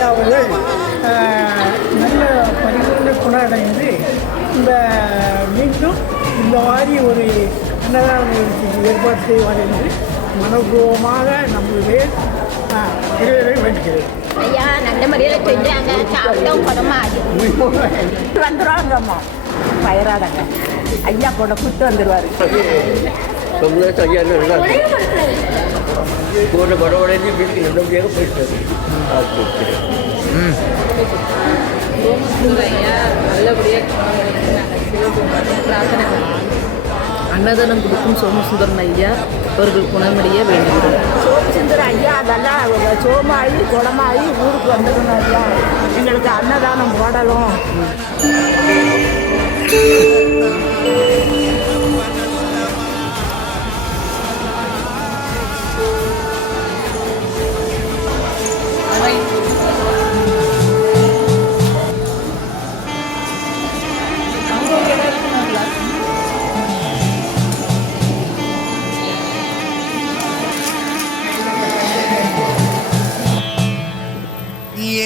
ஐயா அவர்கள் நல்ல பரிபூர்ண குணம் அடைந்து இந்த மீண்டும் இந்த மாதிரி ஒரு அன்னதான நிகழ்ச்சிக்கு ஏற்பாடு செய்வார் என்று மனப்பூர்வமாக நம்முடைய இறைவனை வேண்டுகிறேன். ஐயா நல்ல முறையில் செஞ்சாங்க, சாப்பிட்டோம் குணமாக வந்துடுவாங்கம்மா வயராதங்க. ஐயா கூட கூட்டு வந்துடுவார். ஐயா நல்லா கூட பரவாயில்ல வீட்டுக்கு நல்லபடியாக போயிட்டாரு. அன்னதானம் கொடுக்கும் சோமசுந்தரன் ஐயா அவர்கள் குணமடைய வேண்டும். சோமசுந்தர ஐயா அதெல்லாம் சோமாயி குணமாயி ஊருக்கு வந்துடணும். ஐயா எங்களுக்கு அன்னதானம் போடலும்.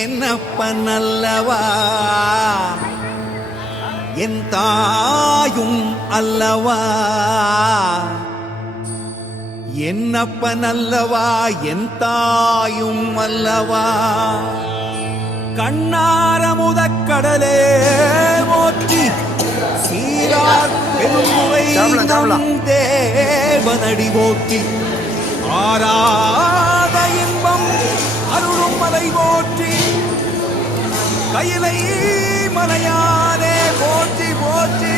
என்னப்பனல்லவா என் தாயும் அல்லவா, என்னப்பனல்லவா என் தாயும் அல்லவா, கண்ணாரமுதக்கடலே போற்றி சீரார் பெருமுறை தேவனடி போற்றி, ஆராத இன்பம் அருளும் மலை போற்றி, கையிலை மலையானே போற்றி போற்றி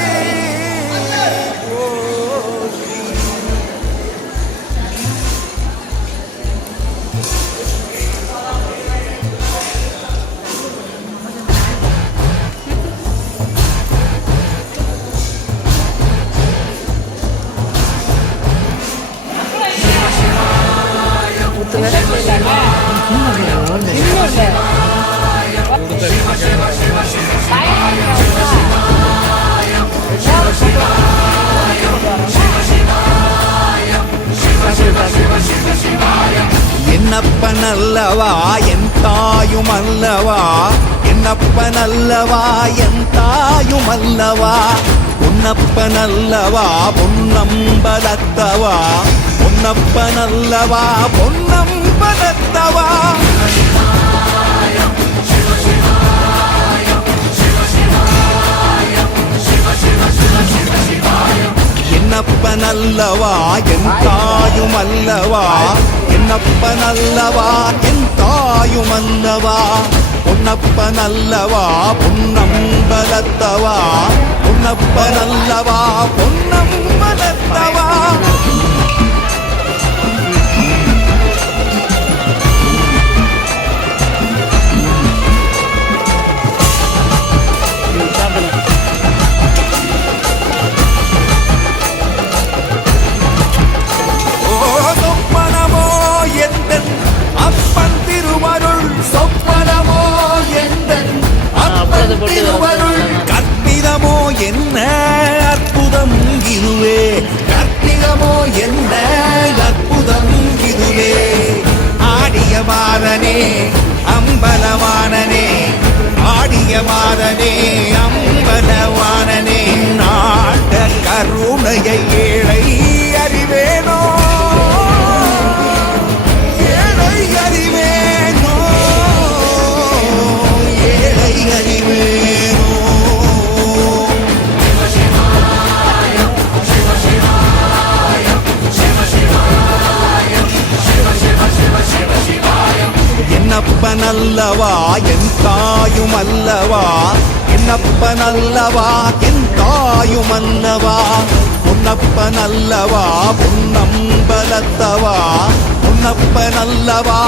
போற்றி. என்னப்பனல்லவா என் தாயும் அல்லவா, என்னப்பனல்லவா என் தாயும் அல்லவா, பொன்னப்பனல்லவா பொன்னம்பலத்தவா, பொன்னப்பனல்லவா பொன்னம்பலத்தவா, என்னப்பனல்லவா என் தாயும் அல்லவா, என்னப்பனல்லவா என் தாயும் அல்லவா, பொன்னப்பனல்லவா பொன்னம்பலத்தவா, பொன்னப்பனல்லவா பொன்னம்பலத்தவா. அப்பன் திருவருள் சொப்பனமோ எந்தன் அப்பன் திருவருள் கற்பிதமோ என்ன அற்புதம் இதுவே, கற்பிதமோ என்ன அற்புதம் இதுவே, ஆடிய மாதனே அம்பலவானனே, ஆடிய மாதனே அம்பலவானனே, நாட்ட கருணையை ஏழை அறிவேனோ, என்னப்பனல்லவா என் தாயும் அல்லவா, என்னப்பனல்லவா என் தாயும் அல்லவா, பொன்னப்பனல்லவா பொன்னம்பலத்தவா, பொன்னப்பனல்லவா